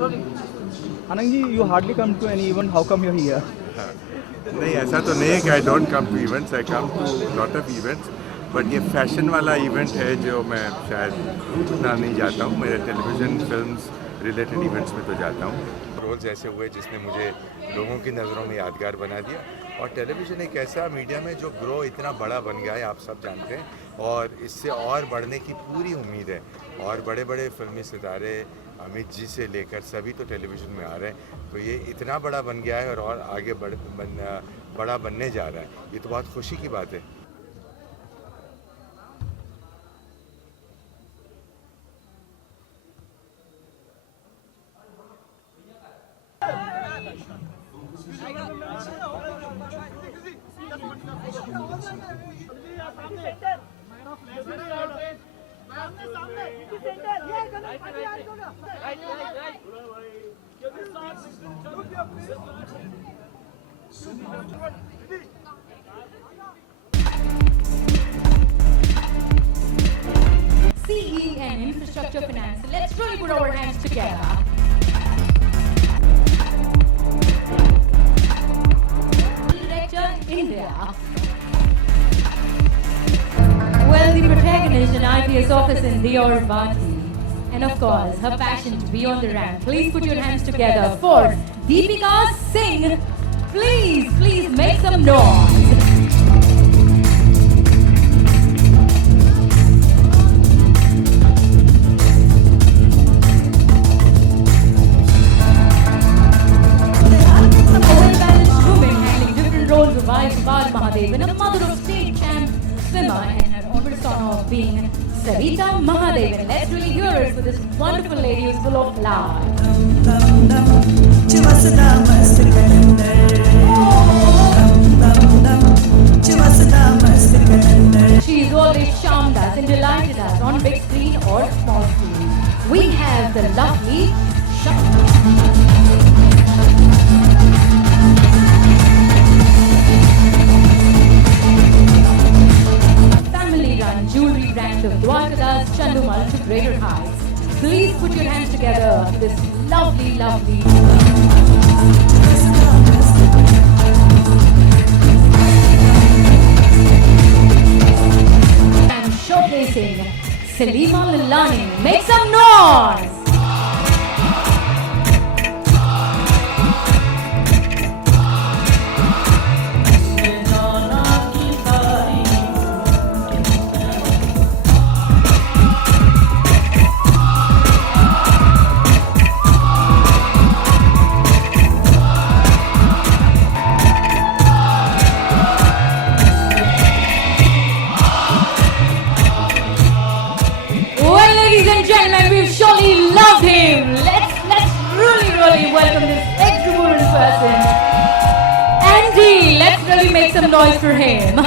Anand ji, you hardly come to any event. How come you're here? नहीं, ऐसा तो नहीं है कि I don't come to events, I come to lot of events, but ये fashion वाला event है जो मैं शायद उतना नहीं जाता हूँ। मेरे टेलीविज़न फिल्म्स रिलेटेड इवेंट्स में तो जाता हूँ। रोल्स ऐसे हुए जिसने मुझे लोगों की नज़रों में यादगार बना दिया, और टेलीविज़न एक ऐसा मीडिया में जो ग्रो इतना बड़ा बन गया है, आप सब जानते हैं, और इससे और बढ़ने की पूरी उम्मीद है। और बड़े बड़े फिल्मी सितारे अमित जी से लेकर सभी तो टेलीविज़न में आ रहे हैं, तो ये इतना बड़ा बन गया है और आगे बड़ा बनने जा रहा है। ये तो बहुत खुशी की बात है। CE and Infrastructure Finance. Let's really put our hands together. Director, India. Well, the protagonist and IPS officer in Dior Bhati. And of course, her passion to be on the ramp. Please put your hands together for Deepika Singh. Please make some noise. Bal Mahadev, and a mother of state champ swimmer, and her own persona of being Sarita Mahadevan. Let's really hear it for this wonderful lady who's full of love. She's always charmed us and delighted us on big screen or small screen. We have the lovely jewelry brand of Dwarkadas Chandumal to greater heights. Please put your hands together for this lovely and showcasing Salima Lalani. Make some noise! Gentlemen, we've surely loved him. Let's really welcome this exuberant person. Andy, let's really make some noise for him.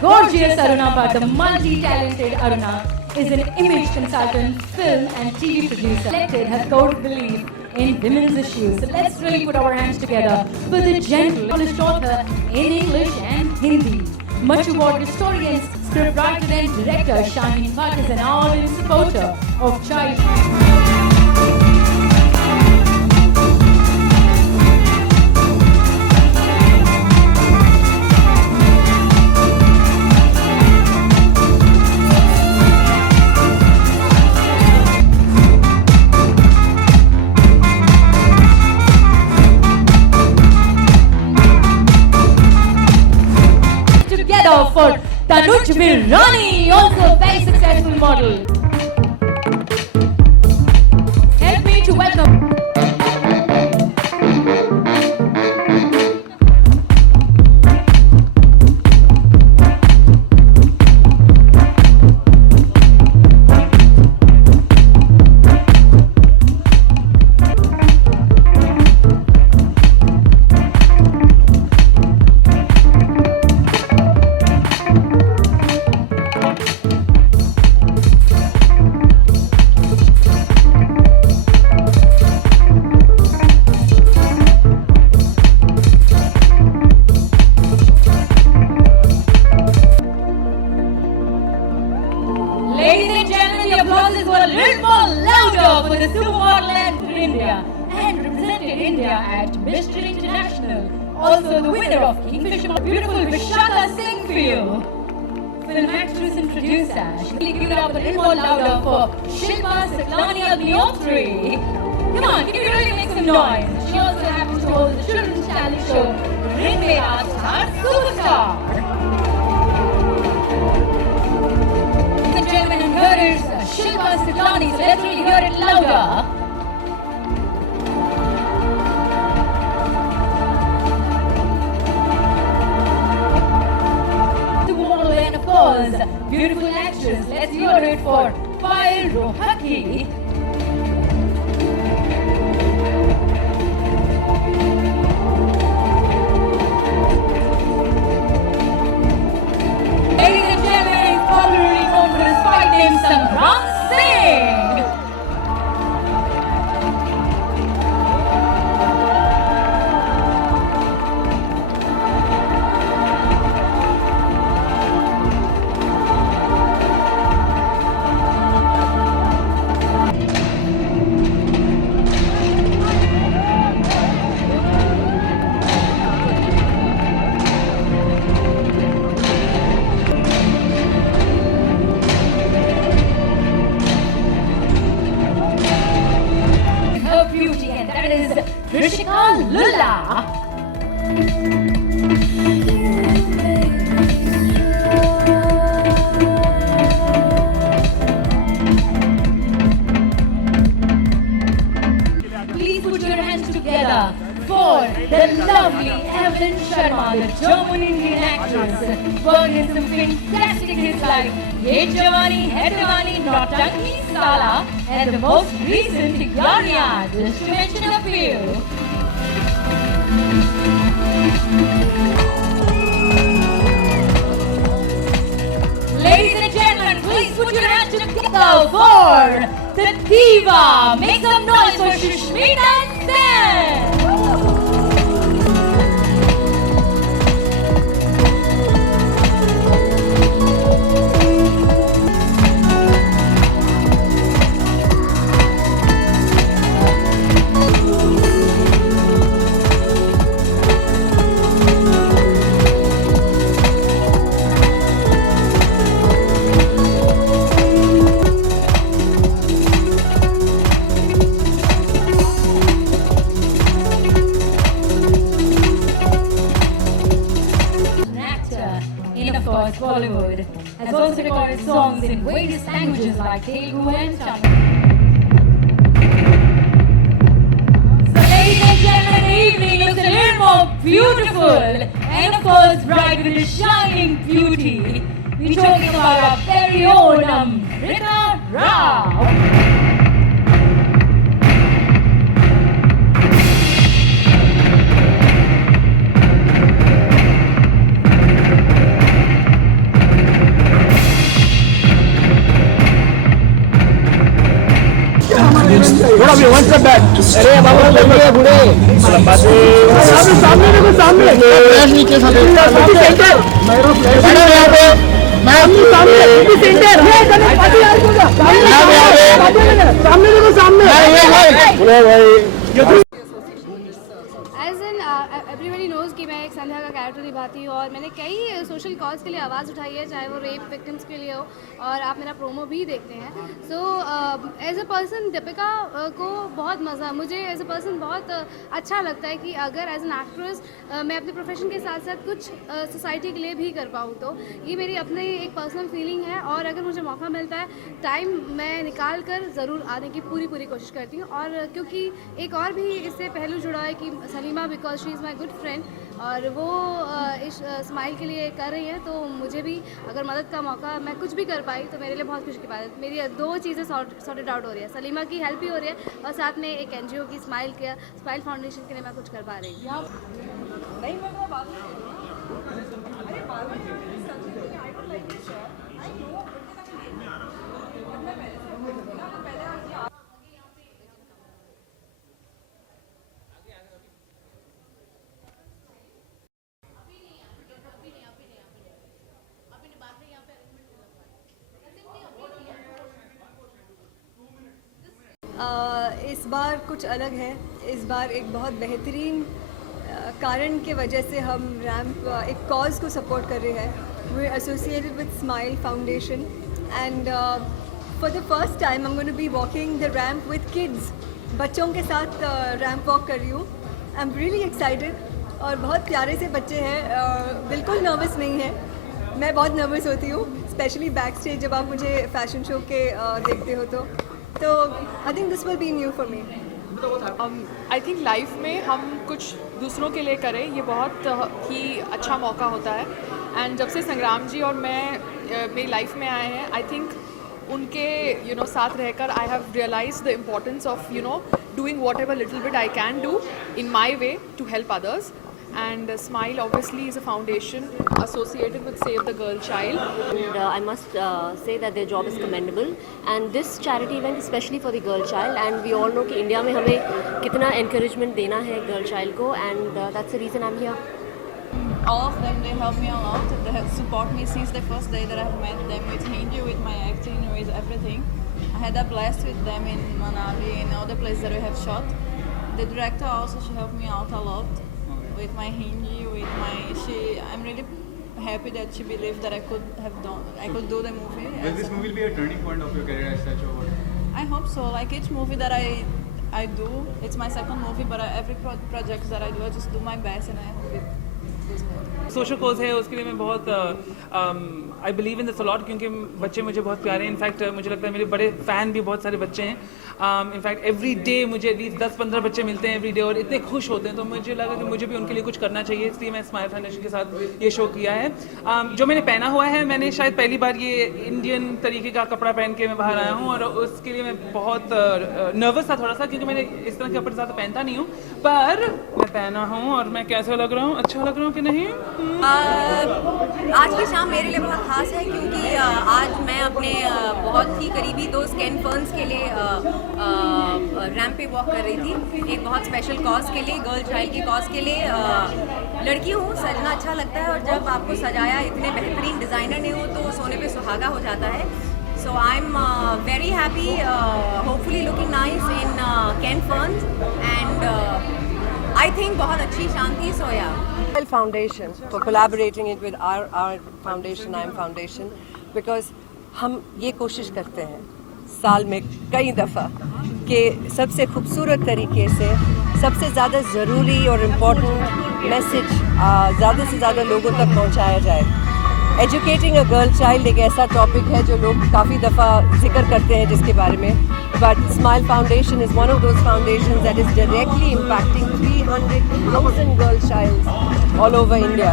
Gorgeous Aruna Bhatt, the multi-talented Aruna, is an image consultant, film and TV producer. Selected her core belief in women's issues. So let's really put our hands together for the gentle, polished author in English and Hindi. Much award historian, scriptwriter and director Shamini Bhatt is an ardent supporter of child. For Tanuj Virani, also a very successful model. Help me to welcome. Also the winner of Kingfisher, beautiful Vishaka Singh for you. Film actress and producer. Please give it up a little more louder for Shilpa Saklani Agnihotri. Come on, can you really make some noise? She also happens to hold the children's talent show, Ring Mera Star Superstar. Ladies and gentlemen, and here is Shilpa Saklani. So let's really hear it louder. And of course, beautiful actress. Let's hear it for Payal Rohaki. Ladies and gentlemen, popularly known for his fight name, Sangram Singh. Her beauty, and that is Rishika Lulla. Please put your hands together for the lovely Evelyn Sharma, the German-Indian actress, worked in some fantastic hits like Ye Jawani Hai Diwani, Nautanki Sala, and the most recent Yaar Yaar, just to mention a few. Ladies and gentlemen, please put your hands together for the diva. Make some noise for Shushmita Sen. Bollywood, has also recorded songs in various languages like Telugu and Tamil. So ladies and gentlemen, the evening looks a little more beautiful and of course bright with a shining beauty. We're talking about our very own Amrita Rao. थोड़ा भी one step back. अरे बाबा लगे बूढ़े सामने देखो, सामने नीचे सामने सेंटर मैं अपनी सामने सेंटर सामने देखो, सामने एज एन एवरीबडी नोज कि मैं एक संध्या का कैरेक्टर निभाती हूँ और मैंने कई सोशल कॉज के लिए आवाज़ उठाई है, चाहे वो रेप विक्टिम्स के लिए हो, और आप मेरा प्रोमो भी देखते हैं। So as a person Deepika को बहुत मज़ा, मुझे एज अ पर्सन बहुत अच्छा लगता है कि अगर एज एन एक्ट्रेस मैं अपने प्रोफेशन के साथ साथ कुछ सोसाइटी के लिए भी कर पाऊँ, तो ये मेरी अपनी एक पर्सनल फीलिंग है। और अगर मुझे मौका मिलता है, टाइम मैं निकाल कर ज़रूर आने की पूरी कोशिश करती हूँ। और क्योंकि एक और भी इससे पहलू जुड़ा है कि Salima, because she is my good friend, और वो इस स्माइल के लिए कर रही है, तो मुझे भी अगर मदद का मौका मैं कुछ भी कर पाई तो मेरे लिए बहुत खुशी की बात है। मेरी दो चीज़ें सॉर्टेड आउट हो रही है, सलीमा की हेल्प भी हो रही है और साथ में एक NGO की स्माइल फाउंडेशन के लिए मैं कुछ कर पा रही हूँ। इस बार कुछ अलग है। इस बार एक बहुत बेहतरीन कारण के वजह से हम रैम्प एक कॉज को सपोर्ट कर रहे हैं. We associated with Smile Foundation and for the first time I am going to be walking the ramp with kids. बच्चों के साथ रैम्प वॉक कर रही हूँ. आई एम रियली एक्साइटेड और बहुत प्यारे से बच्चे हैं. बिल्कुल नर्वस नहीं है. मैं बहुत नर्वस होती हूँ, स्पेशली बैक स्टेज जब आप मुझे फैशन शो के देखते हो तो I think this will be new for me. I think life में हम कुछ दूसरों के लिए करें, ये बहुत ही अच्छा मौका होता है. एंड जब से संग्राम जी और मैं मेरी लाइफ में आए हैं, आई थिंक उनके साथ रहकर I have realise the importance of doing whatever little bit I can do in my way to help others. And Smile obviously is a foundation associated with Save the Girl Child. And I must say that their job is commendable. And this charity event is especially for the girl child. And we all know कि India में हमें कितना encouragement देना है girl child को. And that's the reason I'm here. All of them, they help me a lot. They have support me since the first day that I've met them, with Hindi, with my acting, with everything. I had a blast with them in Manali, in all the places that we have shot. The director also, she helped me out a lot. With my Hindi, I'm really happy that she believed that I could do the movie. Will this movie be a turning point of your career as such, or what? I hope so. Like each movie that I do, it's my second movie, but every project that I do, I just do my best, and I hope it goes well. Social cause है, उसके लिए मैं बहुत I believe in this a lot, क्योंकि बच्चे मुझे बहुत प्यारे हैं. इनफैक्ट मुझे लगता है मेरे बड़े फ़ैन भी बहुत सारे बच्चे हैं. इनफैक्ट एवरी डे मुझे एटलीस्ट 10-15 बच्चे मिलते हैं एवरी डे और इतने खुश होते हैं. तो मुझे लगा कि मुझे भी उनके लिए कुछ करना चाहिए, इसलिए मैं स्माइल फाउंडेशन के साथ ये शो किया है. जो मैंने पहना हुआ है, मैंने शायद पहली बार ये इंडियन तरीके का कपड़ा पहन के मैं बाहर आया हूँ, और उसके लिए मैं बहुत नर्वस था थोड़ा सा, क्योंकि मैंने इस तरह के कपड़े ज़्यादा पहनता नहीं हूँ. पर मैं पहना हूँ और मैं कैसा लग रहा हूँ, अच्छा लग रहा हूँ कि नहीं? आज की शाम मेरे लिए बहुत ख़ास है, क्योंकि आज मैं अपने बहुत ही करीबी दोस्त केन फर्न्स के लिए रैम्प पे वॉक कर रही थी. एक बहुत स्पेशल कॉज के लिए, गर्ल चाइल्ड की कॉज के लिए. लड़की हूँ, सजना अच्छा लगता है, और जब आपको सजाया इतने बेहतरीन डिज़ाइनर ने हो तो सोने पे सुहागा हो जाता है. So I am very happy, hopefully looking nice in Ken Ferns, and I think बहुत अच्छी शांति. सो या Foundation for collaborating it with our foundation, IM Foundation, because हम ये कोशिश करते हैं साल में कई दफ़ा कि सबसे खूबसूरत तरीके से सबसे ज़्यादा ज़रूरी और इम्पोर्टेंट मैसेज ज़्यादा से ज़्यादा लोगों तक पहुंचाया जाए. एजुकेटिंग अ गर्ल चाइल्ड एक ऐसा टॉपिक है जो लोग काफ़ी दफ़ा जिक्र करते हैं जिसके बारे में, but Smile Foundation is one of those foundations that is directly impacting 300,000 girl childs all over India.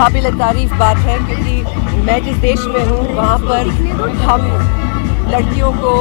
काबिल तारीफ बात है, क्योंकि मैं जिस देश में हूँ वहाँ पर हम लड़कियों को